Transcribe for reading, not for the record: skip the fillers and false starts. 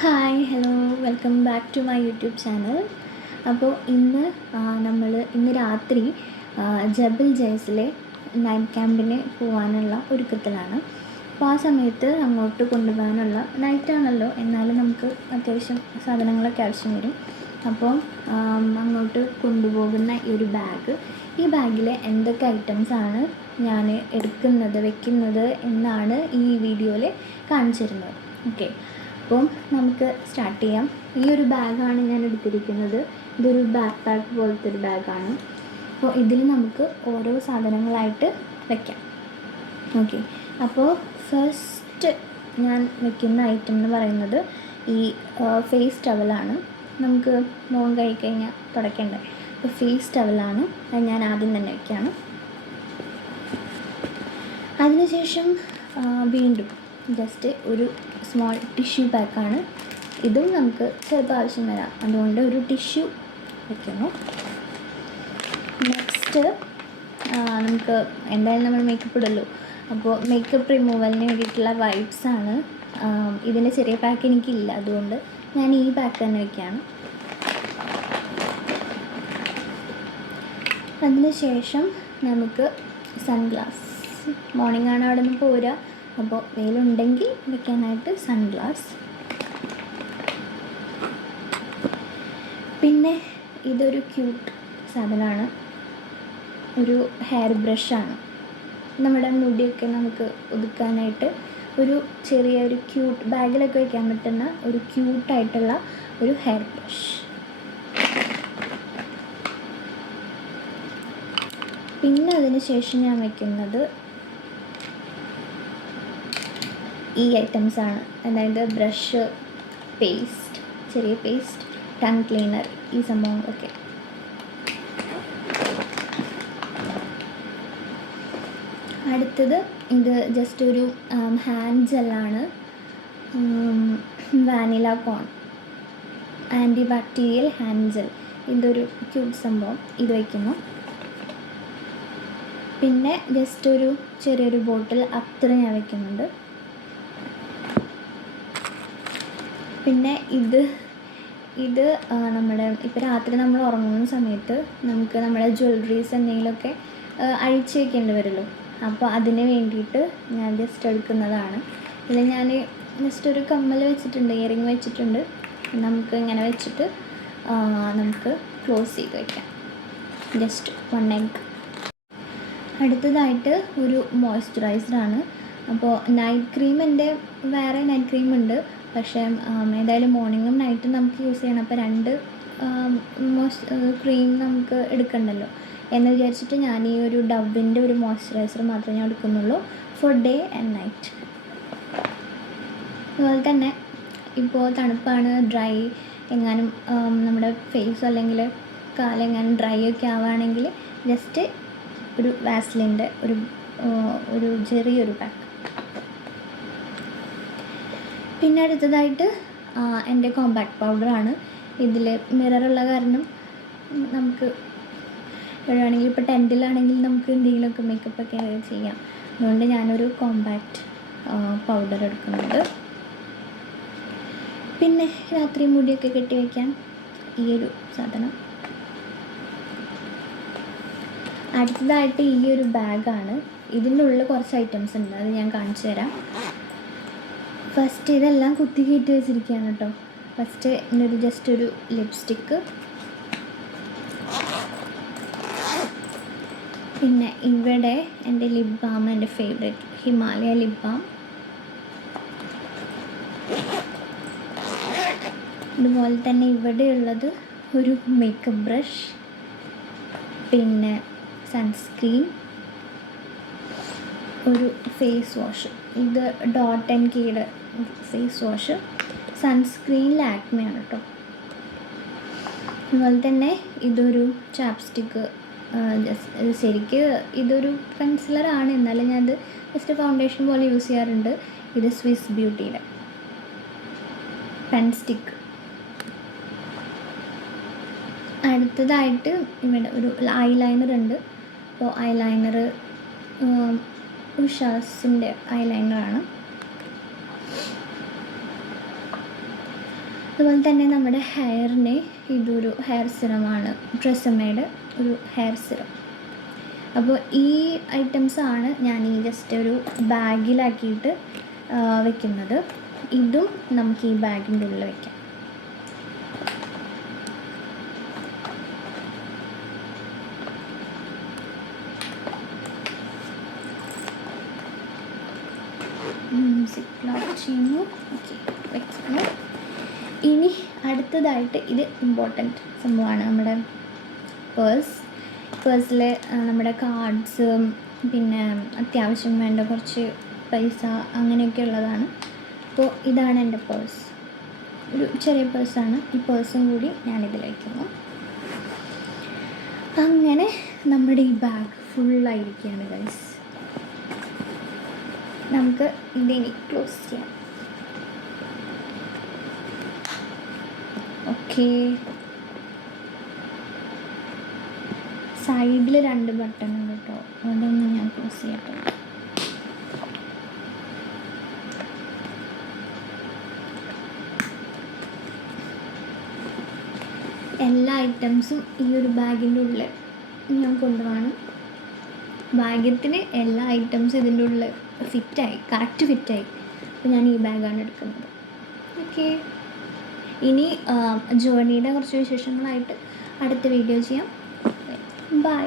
Hi hello welcome back to my YouTube channel. അപ്പോൾ ഇന്ന് രാത്രി ജബൽ ജയ്സിലെ നൈറ്റ് ക്യാമ്പിന് പോകാനുള്ള ഒരുക്കത്തിലാണ്. അപ്പോൾ ആ സമയത്ത് അങ്ങോട്ട് കൊണ്ടുപോകാനുള്ള നൈറ്റാണല്ലോ, എന്നാലും നമുക്ക് അത്യാവശ്യം സാധനങ്ങളൊക്കെ ആവശ്യം വരും. അപ്പോൾ അങ്ങോട്ട് കൊണ്ടുപോകുന്ന ഈ ബാഗിൽ എന്തൊക്കെ ഐറ്റംസാണ് ഞാൻ വെക്കുന്നത് എന്നാണ് ഈ വീഡിയോയിൽ കാണിച്ചു തരുന്നത്. ഓക്കെ, അപ്പോൾ നമുക്ക് സ്റ്റാർട്ട് ചെയ്യാം. ഈ ഒരു ബാഗാണ് ഞാൻ എടുത്തിരിക്കുന്നത്. ഇതൊരു ബാക്ക് പാക്ക് പോലത്തെ ഒരു ബാഗാണ്. അപ്പോൾ ഇതിൽ നമുക്ക് ഓരോ സാധനങ്ങളായിട്ട് വയ്ക്കാം. ഓക്കെ, അപ്പോൾ ഫസ്റ്റ് ഞാൻ വയ്ക്കുന്ന ഐറ്റം എന്ന് പറയുന്നത് ഈ ഫേസ് ടവലാണ്. നമുക്ക് മുഖം കഴിക്കഴിഞ്ഞാൽ തുടയ്ക്കണ്ടേ, അപ്പോൾ ഫേസ് ടവലാണ്. അത് ഞാൻ ആദ്യം തന്നെ വയ്ക്കുകയാണ്. അതിനുശേഷം വീണ്ടും ജസ്റ്റ് ഒരു സ്മോൾ ടിഷ്യൂ പാക്കാണ്. ഇതും നമുക്ക് ചിലപ്പോൾ ആവശ്യം വരാം, അതുകൊണ്ട് ഒരു ടിഷ്യൂ വയ്ക്കുന്നു. നെക്സ്റ്റ് നമുക്ക് എന്തായാലും നമ്മൾ മേക്കപ്പ് ഇടല്ലോ, അപ്പോൾ മേക്കപ്പ് റിമൂവലിന് വേണ്ടിയിട്ടുള്ള വൈപ്സാണ്. ഇതിൻ്റെ ചെറിയ പാക്ക് എനിക്കില്ല, അതുകൊണ്ട് ഞാൻ ഈ പാക്ക് തന്നെ വയ്ക്കുകയാണ്. അതിനുശേഷം നമുക്ക് സൺഗ്ലാസ്. മോർണിംഗ് ആണ് അവിടെ നിന്ന് പോരുക, അപ്പോൾ വെയിലുണ്ടെങ്കിൽ വയ്ക്കാനായിട്ട് സൺഗ്ലാസ്. പിന്നെ ഇതൊരു ക്യൂട്ട് സാധനമാണ്, ഒരു ഹെയർ ബ്രഷാണ്. നമ്മുടെ മുടിയൊക്കെ നമുക്ക് ഒതുക്കാനായിട്ട് ഒരു ചെറിയൊരു ക്യൂട്ട് ബാഗിലൊക്കെ വയ്ക്കാൻ പറ്റുന്ന ഒരു ക്യൂട്ടായിട്ടുള്ള ഒരു ഹെയർ ബ്രഷ്. പിന്നെ അതിന് ശേഷം ഞാൻ വയ്ക്കുന്നത് ഈ ഐറ്റംസാണ്, അതായത് ബ്രഷ്, പേസ്റ്റ്, ചെറിയ പേസ്റ്റ്, ടങ് ക്ലീനർ, ഈ സംഭവങ്ങളൊക്കെ. അടുത്തത് ഇത് ജസ്റ്റ് ഒരു ഹാൻഡ് ജെല്ലാണ്, വാനില കോൺ ആൻറ്റി ബാക്ടീരിയൽ ഹാൻഡ് ജെൽ. ഇതൊരു ക്യൂട്ട് സംഭവം, ഇത് വയ്ക്കുന്നു. പിന്നെ ജസ്റ്റ് ഒരു ചെറിയൊരു ബോട്ടിൽ അത്ര ഞാൻ വയ്ക്കുന്നുണ്ട്. പിന്നെ ഇത് നമ്മുടെ ഇപ്പോൾ രാത്രി നമ്മൾ ഉറങ്ങുന്ന സമയത്ത് നമുക്ക് നമ്മുടെ ജ്വല്ലറീസ് എന്തെങ്കിലുമൊക്കെ അഴിച്ച് വയ്ക്കേണ്ടി വരുമല്ലോ, അപ്പോൾ അതിന് വേണ്ടിയിട്ട് ഞാൻ ജസ്റ്റ് എടുക്കുന്നതാണ്. ഇതിൽ ഞാൻ ജസ്റ്റ് ഒരു കമ്മൽ വെച്ചിട്ടുണ്ട്, ഇയറിങ് വെച്ചിട്ടുണ്ട്. നമുക്ക് ഇങ്ങനെ വെച്ചിട്ട് നമുക്ക് ക്ലോസ് ചെയ്ത് വയ്ക്കാം, ജസ്റ്റ് 1 എഗ്. അടുത്തതായിട്ട് ഒരു മോയ്സ്ചറൈസറാണ്. അപ്പോൾ നൈറ്റ് ക്രീം, എൻ്റെ വേറെ നൈറ്റ് ക്രീം ഉണ്ട്, പക്ഷേ ഏതായാലും മോർണിംഗും നൈറ്റും നമുക്ക് യൂസ് ചെയ്യണം, അപ്പോൾ 2 ക്രീം നമുക്ക് എടുക്കണ്ടല്ലോ എന്ന് വിചാരിച്ചിട്ട് ഞാൻ ഈ ഒരു ഡവിൻ്റെ ഒരു മോയ്സ്ചറൈസർ മാത്രമേ ഞാൻ എടുക്കുന്നുള്ളൂ ഫോർ ഡേ ആൻഡ് നൈറ്റ്. അതുപോലെ തന്നെ ഇപ്പോൾ തണുപ്പാണ്, ഡ്രൈ എങ്ങാനും നമ്മുടെ ഫേസ് അല്ലെങ്കിൽ കാലെങ്ങാനും ഡ്രൈ ഒക്കെ ആവുകയാണെങ്കിൽ ജസ്റ്റ് ഒരു വാസ്ലിൻ്റെ ഒരു ചെറിയൊരു പാക്ക്. പിന്നെ അടുത്തതായിട്ട് എൻ്റെ കോമ്പാക്ട് പൗഡറാണ്. ഇതിൽ മിററുള്ള കാരണം നമുക്ക് എവിടെയാണെങ്കിൽ ഇപ്പോൾ ടെൻറ്റിലാണെങ്കിൽ നമുക്ക് എന്തെങ്കിലുമൊക്കെ മേക്കപ്പൊക്കെ ചെയ്യാം, അതുകൊണ്ട് ഞാനൊരു കോമ്പാക്റ്റ് പൗഡർ എടുക്കുന്നുണ്ട്. പിന്നെ രാത്രി മുടിയൊക്കെ കെട്ടി വയ്ക്കാൻ ഈ ഒരു സാധനം. അടുത്തതായിട്ട് ഈ ഒരു ബാഗാണ്. ഇതിൻ്റെ ഉള്ളിൽ കുറച്ച് ഐറ്റംസ് ഉണ്ട്, അത് ഞാൻ കാണിച്ചു തരാം. ഫസ്റ്റ് ഇതെല്ലാം കുത്തി കയറ്റി വെച്ചിരിക്കുകയാണ് കേട്ടോ. ഫസ്റ്റ് ജസ്റ്റ് ഒരു ലിപ്സ്റ്റിക്ക്, പിന്നെ ഇവിടെ എൻ്റെ ലിപ് ബാം, എൻ്റെ ഫേവറേറ്റ് ഹിമാലയ ലിപ് ബാം. അതുപോലെ തന്നെ ഇവിടെയുള്ളത് ഒരു മേക്കപ്പ് ബ്രഷ്, പിന്നെ സൺസ്ക്രീൻ, ഒരു ഫേസ് വാഷ്. ഇത് ഡോട്ട് ആൻഡ് കീയുടെ ഫേസ് വാഷ്. സൺസ്ക്രീൻ ലാക്മെയാണ് കേട്ടോ. അതുപോലെ തന്നെ ഇതൊരു ചാപ്സ്റ്റിക്ക്. ശരിക്ക് ഇതൊരു കൺസിലറാണ്, എന്നാലും ഞാനത് ജസ്റ്റ് ഫൗണ്ടേഷൻ പോലെ യൂസ് ചെയ്യാറുണ്ട്. ഇത് സ്വിസ് ബ്യൂട്ടിയുടെ പെൻ സ്റ്റിക്ക്. അടുത്തതായിട്ട് ഇവിടെ ഒരു ഐലൈനർ ഉണ്ട്. അപ്പോൾ ഐലൈനർ ഉഷാസിൻ്റെ ഐലൈനറാണ്. അതുപോലെ തന്നെ നമ്മുടെ ഹെയറിന് ഇതൊരു ഹെയർ സിറമാണ്, ട്രെസമ്മയുടെ ഒരു ഹെയർ സിറം. അപ്പോൾ ഈ ഐറ്റംസാണ് ഞാൻ ഈ ജസ്റ്റ് ഒരു ബാഗിലാക്കിയിട്ട് വെക്കുന്നത്. ഇതും നമുക്ക് ഈ ബാഗിൻ്റെ ഉള്ളിൽ വയ്ക്കാം. സിപ്പ് ലോക്ക് ചെയ്യുന്നു. ഓക്കെ, വയ്ക്കുന്നു. ഇനി അടുത്തതായിട്ട് ഇത് ഇമ്പോർട്ടൻറ്റ് സംഭവമാണ്, നമ്മുടെ പേഴ്സിൽ നമ്മുടെ കാർഡ്സ്, പിന്നെ അത്യാവശ്യം വേണ്ട കുറച്ച് പൈസ അങ്ങനെയൊക്കെ ഉള്ളതാണ്. അപ്പോൾ ഇതാണ് എൻ്റെ പേഴ്സ്, ഒരു ചെറിയ പേഴ്സാണ്. ഈ പേഴ്സും കൂടി ഞാനിതിൽ വയ്ക്കുന്നു. അങ്ങനെ നമ്മുടെ ഈ ബാഗ് ഫുള്ളായിരിക്കുകയാണ് ഗൈസ്. നമുക്ക് ഇതിനി ക്ലോസ് ചെയ്യാം. ഓക്കെ, സൈഡിൽ 2 ബട്ടൺ ഉണ്ട് കേട്ടോ, അതൊന്ന് ഞാൻ ക്ലോസ് ചെയ്യട്ടെ. എല്ലാ ഐറ്റംസും ഈ ഒരു ബാഗിൻ്റെ ഉള്ളിൽ ഞാൻ കൊണ്ടുപോകണം. ഭാഗ്യത്തിന് എല്ലാ ഐറ്റംസും ഇതിൻ്റെ ഉള്ളിൽ കറക്റ്റ് ഫിറ്റായി. അപ്പോൾ ഞാൻ ഈ ബാഗാണ് എടുക്കുന്നത്. ഓക്കെ, ഇനി ജേർണിയുടെ കുറച്ച് വിശേഷങ്ങളായിട്ട് അടുത്ത വീഡിയോ ചെയ്യാം. ബൈ.